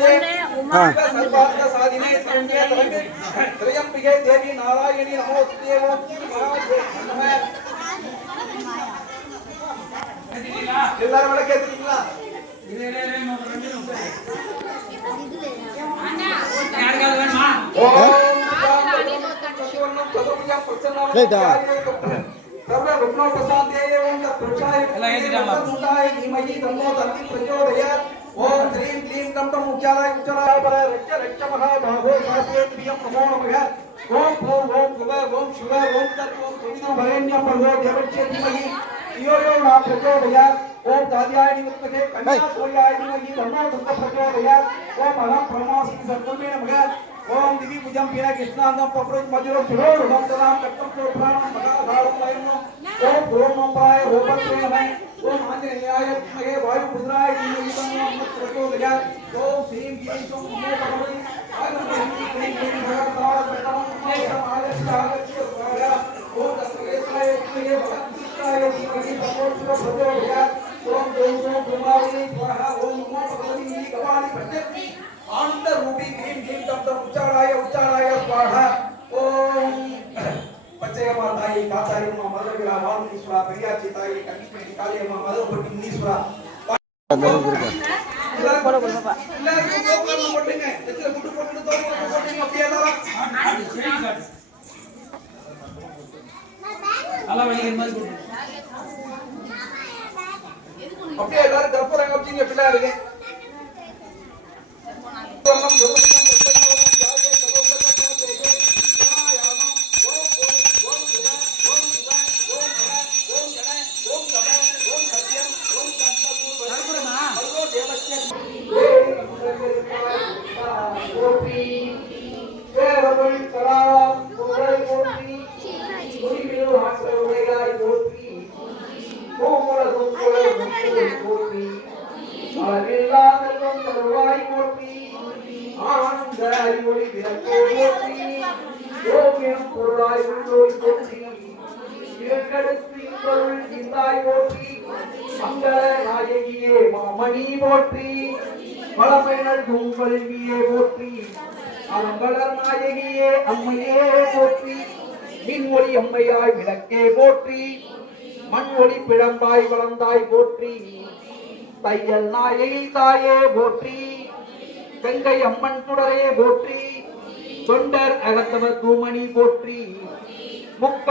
सर्वार्थ साधिने शरण्ये त्र्यंबके देवी नारायणी नमोस्तुते ओम नमः எல்லாரும் வழக்கு ஏத்துறீங்களா யாருக்காவது வேணுமா सर्वे रुक्नो प्रसादे ओम तत्पुरुषाय मुंडाय धीमहि तन्नो दन्ति प्रचोदयात् ओम ह्रीं क्लीं कण्ठं मुख्यालय उच्चाराय पर रक्ष रक्ष महाबाहो सात्वे प्रियं नमो नमः ओम ओम ओम भुव ओम शिव ओम तत् ओम सवितुर् वरेण्यं भर्गो देवस्य धीमहि धियो यो न प्रचोदयात् ओम दाद्याय निमित्तके कन्या सूर्याय धीमहि तन्नो दुर्गा प्रचोदयात् ओम अहं ब्रह्मास्मि सर्वमे नमः ओम दिवी पूजम पीना कृष्णांगम पप्रज मजुरो सुरो रुदंतराम कट्टम सोप्राणम मगाधारम वयनो ओम ब्रह्मपाय रूपत्रे नमः ओम आंजनेयाय मगे वायु पुत्राय धीमहि तन्नो प्रचोदयात् ओम श्रीं क्लीं सौं नमो भगवते आनंदि क्लीं क्लीं भगवताय प्रणाम आगच्छ ओम दत्तकेशाय मगे भगवताय धीमहि तन्नो प्रचोदयात् ओम ओम ब्रह्मावली स्वाहा ओम नमो भगवते गवाली प्रत्यक्ति आनंद रूपी क्लीं क्लीं तम उच्चाराय स्वाहा ओम पचय माताई काचारी मा मदर विला वाल्मीश्वरा प्रिया चिताई कन्नी काले मा मदर पट्टी मुनीश्वरा बोलो बाबा எல்லாரும் கோபம் போடுங்க எத்தனை முட்டு போட்டு போடுங்க அப்படியே எல்லாம் அல வழிங்க மாதிரி போடுங்க அப்படியே எல்லாரும் கற்பூரம் காமிச்சீங்க பிள்ளையாருக்கு மணி போற்றி பழமையினர் தூங்கல்வியே போற்றி அலங்கலர் நாயகியே அம்மையே போற்றி மின் ஒளி அம்மையாய் விளக்கே போற்றி மண் ஒளி பிழம்பாய் வளர்ந்தாய் போற்றி தையல் நாயகி தாயே போற்றி வெங்கை அம்மன் சுடரே போற்றி தொண்டர் அகத்தவர் தூமணி போற்றி